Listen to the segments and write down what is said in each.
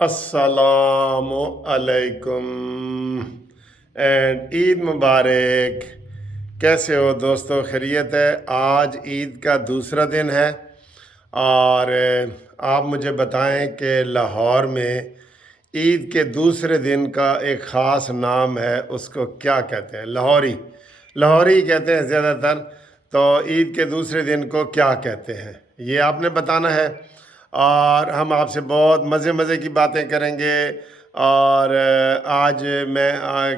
السلام علیکم اینڈ عید مبارک۔ کیسے ہو دوستو؟ خیریت ہے؟ آج عید کا دوسرا دن ہے اور آپ مجھے بتائیں کہ لاہور میں عید کے دوسرے دن کا ایک خاص نام ہے، اس کو کیا کہتے ہیں؟ لاہوری کہتے ہیں زیادہ تر۔ تو عید کے دوسرے دن کو کیا کہتے ہیں یہ آپ نے بتانا ہے، اور ہم آپ سے بہت مزے کی باتیں کریں گے۔ اور آج میں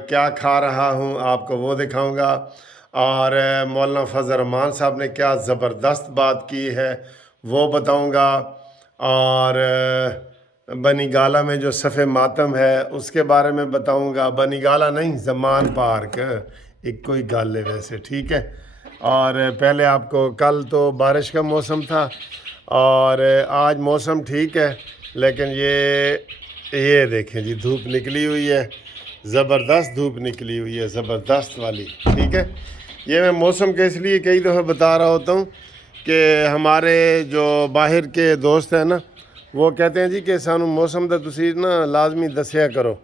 کیا کھا رہا ہوں آپ کو وہ دکھاؤں گا، اور مولانا فضل الرحمان صاحب نے کیا زبردست بات کی ہے وہ بتاؤں گا، اور بنی گالہ میں جو صف ماتم ہے اس کے بارے میں بتاؤں گا۔ بنی گالہ نہیں، زمان پارک، ایک کوئی گال ہے ویسے، ٹھیک ہے۔ اور پہلے آپ کو، کل تو بارش کا موسم تھا اور آج موسم ٹھیک ہے، لیکن یہ دیکھیں جی، دھوپ نکلی ہوئی ہے، زبردست دھوپ نکلی ہوئی ہے، زبردست والی، ٹھیک ہے۔ یہ میں موسم کے اس لیے کئی دفعہ بتا رہا ہوتا ہوں کہ ہمارے جو باہر کے دوست ہیں نا، وہ کہتے ہیں جی کہ سانو موسم دا تسی نا لازمی دسیا کرو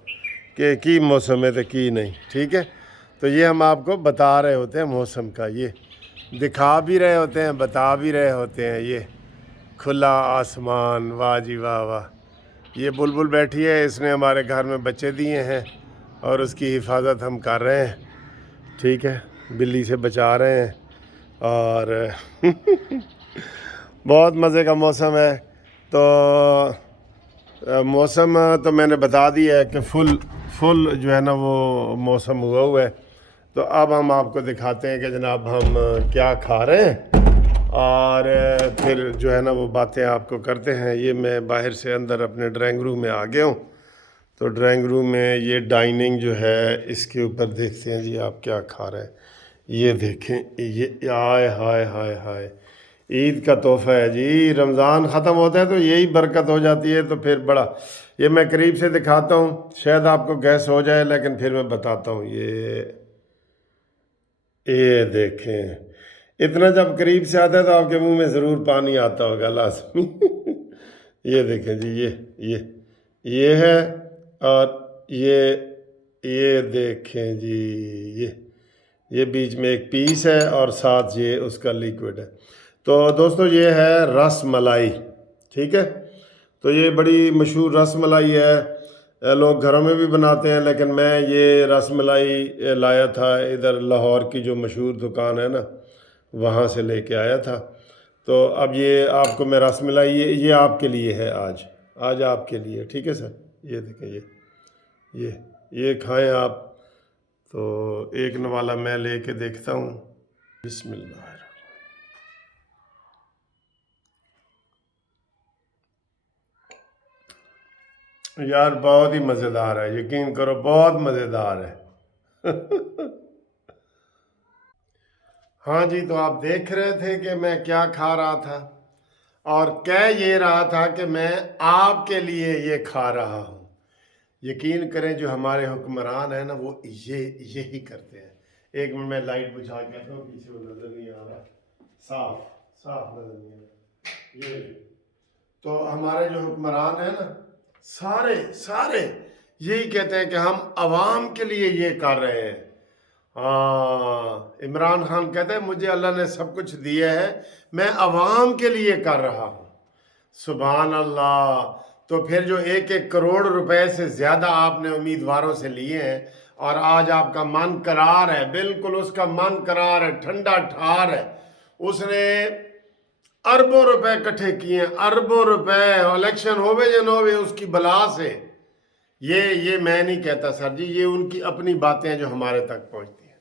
کہ کی موسم ہے تو کی نہیں، ٹھیک ہے۔ تو یہ ہم آپ کو بتا رہے ہوتے ہیں موسم کا، یہ دکھا بھی رہے ہوتے ہیں، بتا بھی رہے ہوتے ہیں۔ یہ کھلا آسمان، واہ جی واہ واہ۔ یہ بلبل بیٹھی ہے، اس نے ہمارے گھر میں بچے دیے ہیں اور اس کی حفاظت ہم کر رہے ہیں، ٹھیک ہے، بلی سے بچا رہے ہیں۔ اور بہت مزے کا موسم ہے۔ تو موسم تو میں نے بتا دیا ہے کہ فل جو ہے نا وہ موسم ہوا ہے۔ تو اب ہم آپ کو دکھاتے ہیں کہ جناب ہم کیا کھا رہے ہیں، اور پھر جو ہے نا وہ باتیں آپ کو کرتے ہیں۔ یہ میں باہر سے اندر اپنے ڈرائنگ روم میں آ گیا ہوں۔ تو ڈرائنگ روم میں یہ ڈائننگ جو ہے، اس کے اوپر دیکھتے ہیں جی آپ کیا کھا رہے ہیں۔ یہ دیکھیں، یہ آئے ہائے ہائے ہائے، عید کا تحفہ ہے جی۔ رمضان ختم ہوتا ہے تو یہی برکت ہو جاتی ہے، تو پھر بڑا، یہ میں قریب سے دکھاتا ہوں، شاید آپ کو گیس ہو جائے لیکن پھر میں بتاتا ہوں۔ یہ دیکھیں، اتنا جب قریب سے آتا ہے تو آپ کے منہ میں ضرور پانی آتا ہوگا لازمی۔ یہ دیکھیں جی، یہ ہے، اور یہ دیکھیں جی، یہ بیچ میں ایک پیس ہے اور ساتھ یہ اس کا لیکوڈ ہے۔ تو دوستو یہ ہے رس ملائی، ٹھیک ہے۔ تو یہ بڑی مشہور رس ملائی ہے، لوگ گھروں میں بھی بناتے ہیں، لیکن میں یہ رس ملائی لایا تھا ادھر لاہور کی جو مشہور دکان ہے نا، وہاں سے لے کے آیا تھا۔ تو اب یہ آپ کو میں رس ملائی، یہ آپ کے لیے ہے، آج آپ کے لیے، ٹھیک ہے سر۔ یہ دیکھیں، یہ کھائیں آپ۔ تو ایک نوالا میں لے کے دیکھتا ہوں۔ بسم اللہ الرحمن الرحیم۔ یار بہت ہی مزیدار ہے، یقین کرو بہت مزیدار ہے۔ ہاں جی، تو آپ دیکھ رہے تھے کہ میں کیا کھا رہا تھا، اور کہہ یہ رہا تھا کہ میں آپ کے لیے یہ کھا رہا ہوں۔ یقین کریں جو ہمارے حکمران ہیں نا، وہ یہی کرتے ہیں۔ ایک منٹ میں لائٹ بجھا کے آتا ہوں، پیچھے وہ نظر نہیں آ رہا، صاف نظر نہیں آ رہا۔ یہ تو ہمارے جو حکمران ہیں نا، سارے یہی کہتے ہیں کہ ہم عوام کے لیے یہ کر رہے ہیں۔ ہاں، عمران خان کہتے ہیں مجھے اللہ نے سب کچھ دیا ہے، میں عوام کے لیے کر رہا ہوں۔ سبحان اللہ۔ تو پھر جو 1 کروڑ روپے سے زیادہ آپ نے امیدواروں سے لیے ہیں، اور آج آپ کا من قرار ہے، بالکل اس کا من قرار ہے، ٹھنڈا ٹھار ہے، اس نے اربوں روپے کٹھے کیے ہیں، اربوں روپے، الیکشن ہوئے یا نہ ہوئے اس کی بلا سے۔ یہ میں نہیں کہتا سر جی، یہ ان کی اپنی باتیں جو ہمارے تک پہنچتی ہیں۔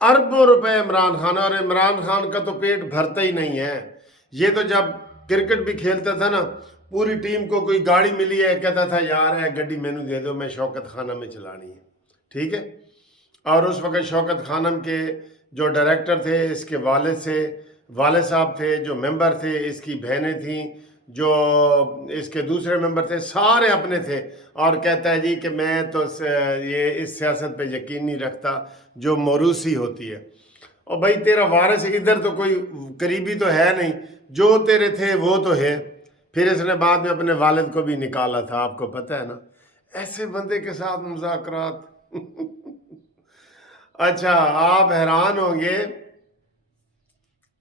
اربوں روپے عمران خان، اور عمران خان کا تو پیٹ بھرتا ہی نہیں ہے۔ یہ تو جب کرکٹ بھی کھیلتا تھا نا، پوری ٹیم کو کوئی گاڑی ملی ہے، کہتا تھا یار ہے گڈی میں نے دے دو، میں شوکت خانم میں چلانی ہے، ٹھیک ہے۔ اور اس وقت شوکت خانم کے جو ڈائریکٹر تھے، اس کے والد صاحب تھے، جو ممبر تھے، اس کی بہنیں تھیں، جو اس کے دوسرے ممبر تھے، سارے اپنے تھے۔ اور کہتا ہے جی کہ میں تو یہ اس سیاست پہ یقین نہیں رکھتا جو موروثی ہوتی ہے۔ اور بھائی تیرا وارث ادھر تو کوئی قریبی تو ہے نہیں، جو تیرے تھے وہ تو ہے، پھر اس نے بعد میں اپنے والد کو بھی نکالا تھا، آپ کو پتہ ہے نا، ایسے بندے کے ساتھ مذاکرات اچھا آپ حیران ہوں گے،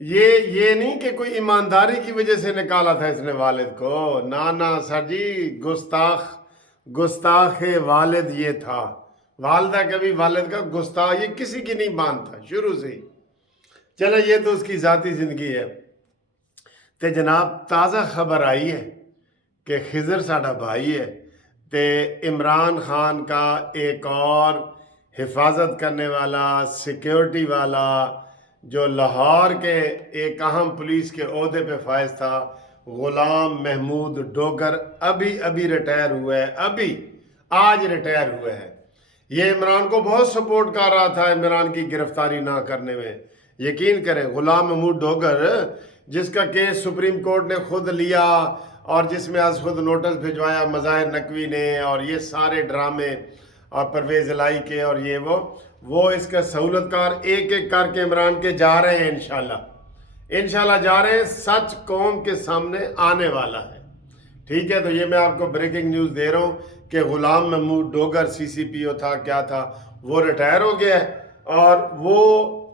یہ نہیں کہ کوئی ایمانداری کی وجہ سے نکالا تھا اس نے والد کو، نہ سر جی، گستاخ والد یہ تھا، والدہ کبھی والد کا گستاخ یہ کسی کی نہیں مانتا شروع سے ہی۔ چلو یہ تو اس کی ذاتی زندگی ہے، تے جناب تازہ خبر آئی ہے کہ خضر ساڈا بھائی ہے، تے عمران خان کا ایک اور حفاظت کرنے والا، سیکیورٹی والا، جو لاہور کے ایک اہم پولیس کے عہدے پہ فائز تھا، غلام محمود ڈوگر، ابھی ریٹائر ہوا ہے، آج ریٹائر ہوا ہے۔ یہ عمران کو بہت سپورٹ کر رہا تھا عمران کی گرفتاری نہ کرنے میں، یقین کریں غلام محمود ڈوگر جس کا کیس سپریم کورٹ نے خود لیا اور جس میں آج خود نوٹس بھجوایا مظاہر نقوی نے، اور یہ سارے ڈرامے اور پرویز الہی کے اور یہ وہ اس کا سہولت کار ایک کر کے عمران کے جا رہے ہیں، انشاءاللہ جا رہے ہیں، سچ قوم کے سامنے آنے والا ہے۔ ٹھیک ہے، تو یہ میں آپ کو بریکنگ نیوز دے رہا ہوں کہ غلام محمود ڈوگر CCPO تھا، کیا تھا، وہ ریٹائر ہو گیا ہے، اور وہ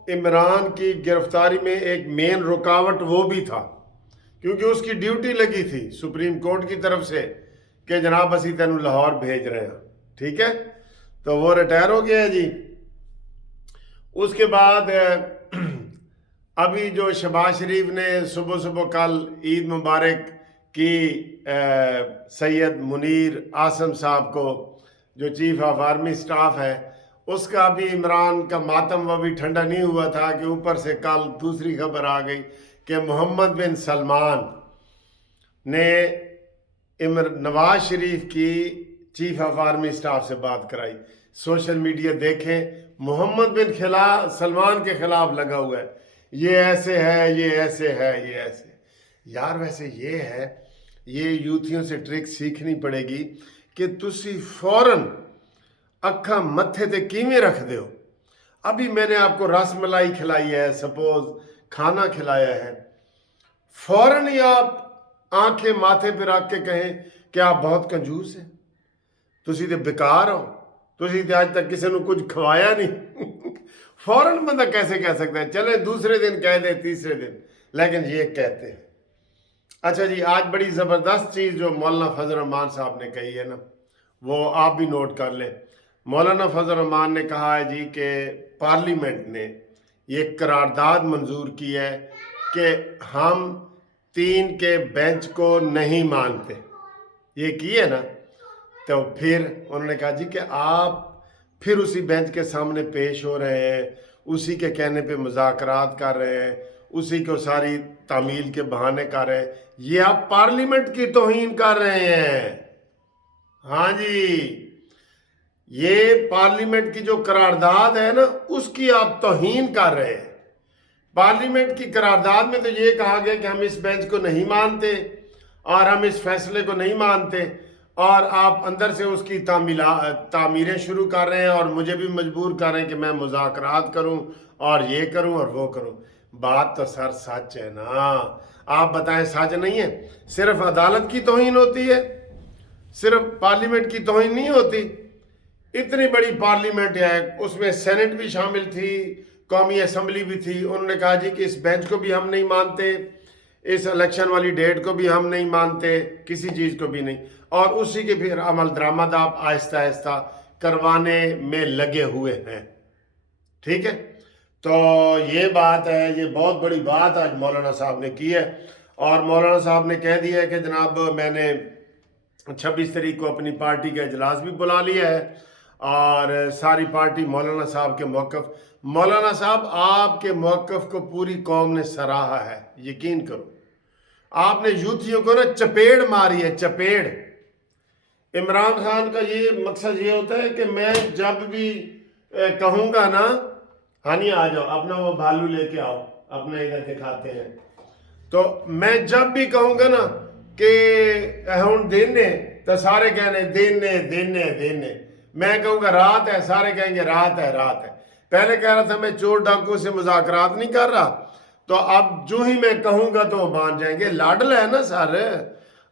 عمران کی گرفتاری میں ایک مین رکاوٹ وہ بھی تھا، کیونکہ اس کی ڈیوٹی لگی تھی سپریم کورٹ کی طرف سے کہ جناب اسی تینوں لاہور بھیج رہے ہیں، ٹھیک ہے، تو وہ ریٹائر ہو گیا ہے جی۔ اس کے بعد ابھی جو شہباز شریف نے صبح کل عید مبارک کی سید منیر عاصم صاحب کو، جو چیف آف آرمی سٹاف ہے، اس کا بھی عمران کا ماتم وہ بھی ٹھنڈا نہیں ہوا تھا کہ اوپر سے کل دوسری خبر آ گئی کہ محمد بن سلمان نے نواز شریف کی چیف آف آرمی سٹاف سے بات کرائی۔ سوشل میڈیا دیکھیں، محمد بن سلمان کے خلاف لگا ہوا ہے، یہ ایسے ہے، یہ ایسے ہے، یہ ایسے۔ یار ویسے یہ ہے، یہ یوتھیوں سے ٹرک سیکھنی پڑے گی کہ تسی فوراً اکھا متھے تے کیویں رکھ دیو۔ ابھی میں نے آپ کو رس ملائی کھلائی ہے، سپوز کھانا کھلایا ہے، فوراً ہی آپ آنکھیں ماتھے پہ رکھ کے کہیں کہ آپ بہت کنجوس ہیں، تسی تے بیکار ہو، تسی تے آج تک کسی نے کچھ کھوایا نہیں۔ فوراً بندہ کیسے کہہ سکتا ہے؟ چلے دوسرے دن کہہ دے، تیسرے دن، لیکن یہ کہتے ہیں۔ اچھا جی، آج بڑی زبردست چیز جو مولانا فضل الرحمان صاحب نے کہی ہے نا، وہ آپ بھی نوٹ کر لیں۔ مولانا فضل الرحمان نے کہا ہے جی کہ پارلیمنٹ نے یہ قرارداد منظور کی ہے کہ ہم 3 کے بینچ کو نہیں مانتے، یہ کی ہے نا، تو پھر انہوں نے کہا جی کہ آپ پھر اسی بینچ کے سامنے پیش ہو رہے ہیں، اسی کے کہنے پہ مذاکرات کر رہے ہیں، اسی کو ساری تعمیل کے بہانے کر رہے ہیں، یہ آپ پارلیمنٹ کی توہین کر رہے ہیں۔ ہاں جی، یہ پارلیمنٹ کی جو قرارداد ہے نا، اس کی آپ توہین کر رہے ہیں۔ پارلیمنٹ کی قرارداد میں تو یہ کہا گیا کہ ہم اس بینچ کو نہیں مانتے اور ہم اس فیصلے کو نہیں مانتے، اور آپ اندر سے اس کی تعمیریں شروع کر رہے ہیں اور مجھے بھی مجبور کر رہے ہیں کہ میں مذاکرات کروں اور یہ کروں اور وہ کروں۔ بات تو سر سچ ہے نا، آپ بتائیں سچ نہیں ہے؟ صرف عدالت کی توہین ہوتی ہے، صرف پارلیمنٹ کی توہین نہیں ہوتی؟ اتنی بڑی پارلیمنٹ ہے، اس میں سینٹ بھی شامل تھی، قومی اسمبلی بھی تھی، انہوں نے کہا جی کہ اس بینچ کو بھی ہم نہیں مانتے، اس الیکشن والی ڈیٹ کو بھی ہم نہیں مانتے، کسی چیز کو بھی نہیں، اور اسی کے پھر عمل درآمد آپ آہستہ آہستہ کروانے میں لگے ہوئے ہیں۔ ٹھیک ہے، تو یہ بات ہے، یہ بہت بڑی بات آج مولانا صاحب نے کی ہے، اور مولانا صاحب نے کہہ دیا ہے کہ جناب میں نے 26 تاریخ کو اپنی پارٹی کا اجلاس بھی بلا لیا ہے، اور ساری پارٹی مولانا صاحب کے مولانا صاحب آپ کے موقف کو پوری قوم نے سراہا ہے، یقین کرو۔ آپ نے یوتھیوں کو نا چپیڑ ماری ہے، چپیڑ۔ عمران خان کا یہ مقصد یہ ہوتا ہے کہ میں جب بھی کہوں گا نا، ہانی آ جاؤ، اپنا وہ بھالو لے کے آؤ، اپنا ادھر دکھاتے ہیں، تو میں جب بھی کہوں گا نا کہ ہوں دن نے، تو سارے کہنے دن نے، میں کہوں گا رات ہے، سارے کہیں گے رات ہے۔ پہلے کہہ رہا تھا میں چور ڈاکو سے مذاکرات نہیں کر رہا، تو اب جو ہی میں کہوں گا تو وہ مان جائیں گے، لاڈل ہے نا سر۔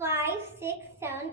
5, 6, 7,